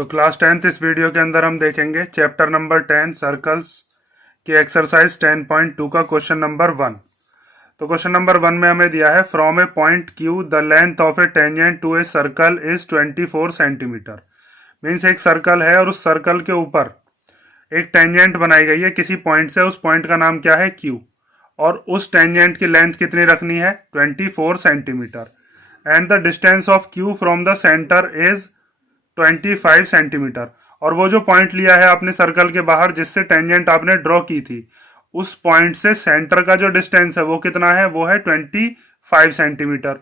तो class 10th इस video के अंदर हम देखेंगे चैप्टर नंबर 10 सर्कल्स के एक्सरसाइज 10.2 का क्वेश्चन नंबर 1। तो क्वेश्चन नंबर 1 में हमें दिया है from a point Q the length of a tangent to a circle is 24 centimetre. Means एक सर्कल है और उस सर्कल के ऊपर एक टेंजेंट बनाई गई है किसी पॉइंट से, उस पॉइंट का नाम क्या है क्यू, और उस टेंजेंट की लेंथ कितनी रखनी है 24 centimetre. And the distance of Q from the centre is 25 centimetre. और वो जो पॉइंट लिया है आपने सर्कल के बाहर जिससे टेंजेंट आपने ड्रॉ की थी, उस पॉइंट से सेंटर का जो डिस्टेंस है वो कितना है, वो है 25 centimetre.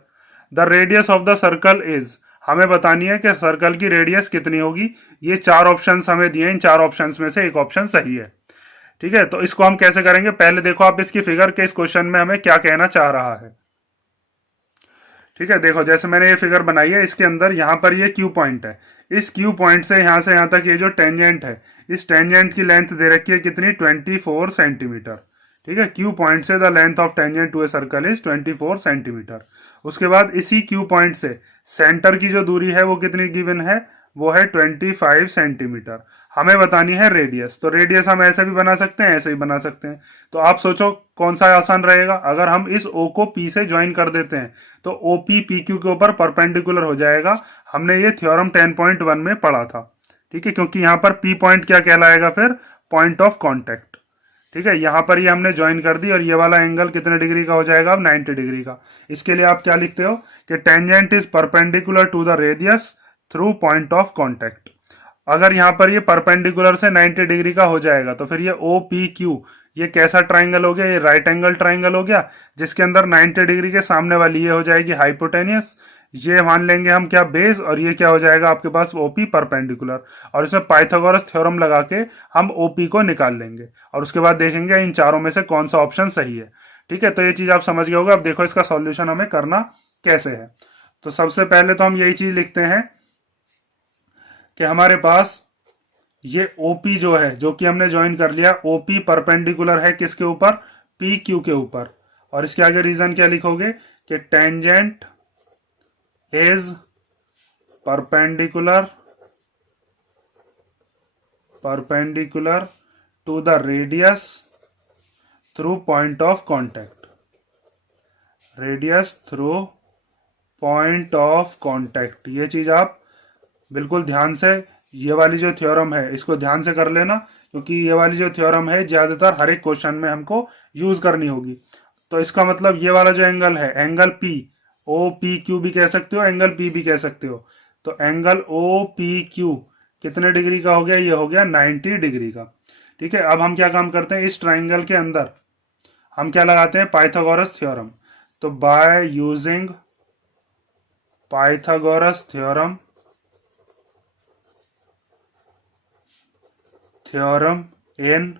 The radius of the circle is, हमें बतानी है कि सर्कल की रेडियस कितनी होगी। ये चार ऑप्शंस हमें दिए, इन चार ऑप्शंस में से एक ऑप्शन सही है। ठीक है, तो इसको हम कैसे करेंगे, पहले देखो आप इसकी फिगर के इस क्वेश्चन में हमें क्या कहना चाह रहा है। ठीक है, देखो जैसे मैंने ये फिगर बनाई है, इसके अंदर यहाँ पर ये क्यू पॉइंट है। इस क्यू पॉइंट से यहाँ तक ये जो टेंजेंट है, इस टेंजेंट की लेंथ दे रखी है कितनी 24 सेंटीमीटर। ठीक है, क्यू पॉइंट से the length of tangent to a circle is 24 centimetre. उसके बाद इसी क्यू पॉइंट से सेंटर की जो दूरी है वो कितनी गिवन है, वो है 25 सेंटीमीटर। हमें बतानी है रेडियस। तो रेडियस हम ऐसे भी बना सकते हैं, ऐसे ही बना सकते हैं। तो आप सोचो कौन सा आसान रहेगा। अगर हम इस O को P से ज्वाइन कर देते हैं तो OP PQ के ऊपर परपेंडिकुलर हो जाएगा। हमने ये थ्योरम 10.1 में पढ़ा था। ठीक है, क्योंकि यहाँ पर P पॉइंट क्या कहलाएगा, फिर पॉइंट ऑफ कॉन्टेक्ट। ठीक है, यहाँ पर ये हमने ज्वाइन कर दी और ये वाला एंगल कितने डिग्री का हो जाएगा, अब 90 डिग्री का। इसके लिए आप क्या लिखते हो कि tangent is perpendicular to the radius through point of contact. अगर यहाँ पर ये परपेंडिकुलर से 90 डिग्री का हो जाएगा तो फिर ये OPQ ये कैसा ट्राइंगल हो गया, ये राइट एंगल ट्राइंगल हो गया, जिसके अंदर 90 डिग्री के सामने वाली ये हो जाएगी हाइपोटेनियस, ये मान लेंगे हम क्या बेस, और ये क्या हो जाएगा आपके पास OP परपेंडिकुलर। और इसमें पाइथागोरस थ्योरम लगा के हम OP को निकाल लेंगे और उसके बाद देखेंगे इन चारों में से कौन सा ऑप्शन सही है। ठीक है, तो ये चीज आप समझ गए होगा। अब देखो इसका सॉल्यूशन हमें करना कैसे है। तो सबसे पहले तो हम यही चीज लिखते हैं कि हमारे पास ये OP जो है, जो कि हमने ज्वाइन कर लिया, OP परपेंडिकुलर है किसके ऊपर, PQ के ऊपर। और इसके आगे रीजन क्या लिखोगे कि tangent is perpendicular to the radius through point of contact. Radius through point of contact, ये चीज आप बिल्कुल ध्यान से, ये वाली जो थ्योरम है इसको ध्यान से कर लेना, क्योंकि ये वाली जो थ्योरम है ज्यादातर हर एक क्वेश्चन में हमको यूज करनी होगी। तो इसका मतलब ये वाला जो एंगल है, एंगल P, OPQ भी कह सकते हो, एंगल P भी कह सकते हो। तो एंगल OPQ कितने डिग्री का हो गया, ये हो गया 90 डिग्री का। ठीक है, अब हम क्या काम करते हैं, इस ट्राइंगल के अंदर हम क्या लगाते हैं, पाइथागोरस थ्योरम। तो by using Pythagoras theorem in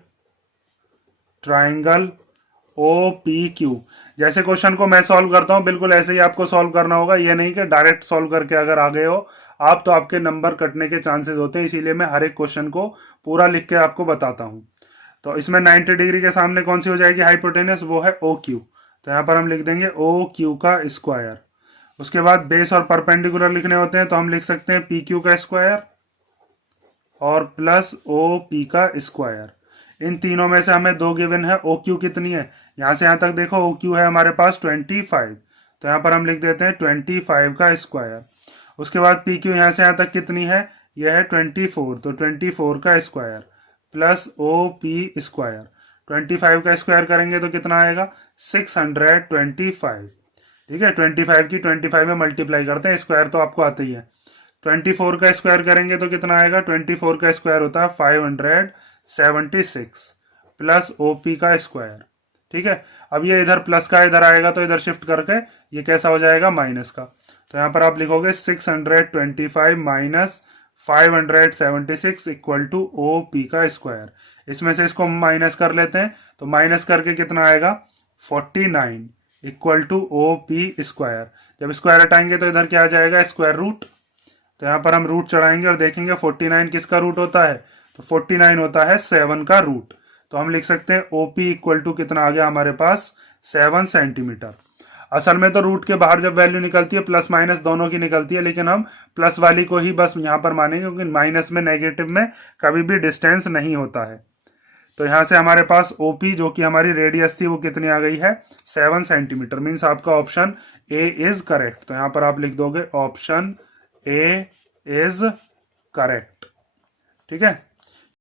triangle OPQ। जैसे क्वेश्चन को मैं सॉल्व करता हूं बिल्कुल ऐसे ही आपको सॉल्व करना होगा। ये नहीं कि डायरेक्ट सॉल्व करके अगर आ गए हो आप तो आपके नंबर कटने के चांसेस होते हैं, इसीलिए मैं हर एक क्वेश्चन को पूरा लिख के आपको बताता हूं। तो इसमें 90 डिग्री के सामने कौन सी हो जाएगी हाइपोटेनस, वो है OQ। तो यहाँ पर हम लिख देंगे OQ का स्क्वायर। उसके बाद बेस और परपेंडिकुलर लिखने होते हैं तो हम लिख सकते हैं PQ का स्क्वायर और प्लस OP का स्क्वायर। इन तीनों में से हमें दो गिवन है। OQ कितनी है, यहां से यहां तक देखो OQ है हमारे पास 25, तो यहां पर हम लिख देते हैं 25 का स्क्वायर। उसके बाद PQ यहां से यहां तक कितनी है, यह है 24, तो 24 का स्क्वायर प्लस OP स्क्वायर। 25 का स्क्वायर करेंगे तो कितना आएगा 625। ठीक है, 25 की 25 में मल्टीप्लाई करते हैं, स्क्वायर तो आपको आता ही है। 24 का स्क्वायर करेंगे तो कितना आएगा, 24 का स्क्वायर होता है 576 प्लस OP का स्क्वायर। ठीक है, अब ये इधर प्लस का इधर आएगा तो इधर शिफ्ट करके ये कैसा हो जाएगा माइनस का। तो यहाँ पर आप लिखोगे 625 माइनस 576 इक्वल टू OP का स्क्वायर। इसमें से इसको माइनस कर लेते हैं तो माइनस करके कितना आएगा 49 इक्वल टू OP स्क्वायर। जब स्क्वायर हटाएंगे तो इधर क्या आ जाएगा स्क्वायर रूट। तो यहाँ पर हम रूट चढ़ाएंगे और देखेंगे 49 किसका रूट होता है, तो 49 होता है 7 का रूट। तो हम लिख सकते हैं OP इक्वल टू कितना आ गया हमारे पास 7 सेंटीमीटर। असल में तो रूट के बाहर जब वैल्यू निकलती है प्लस माइनस दोनों की निकलती है, लेकिन हम प्लस वाली को ही बस यहाँ पर मानेंगे क्योंकि माइनस में नेगेटिव में कभी भी डिस्टेंस नहीं होता है। तो यहाँ से हमारे पास ओपी जो कि हमारी रेडियस थी वो कितनी आ गई है 7 सेंटीमीटर। मीन्स आपका ऑप्शन ए इज करेक्ट। तो यहाँ पर आप लिख दोगे ऑप्शन ए इज करेक्ट। ठीक है।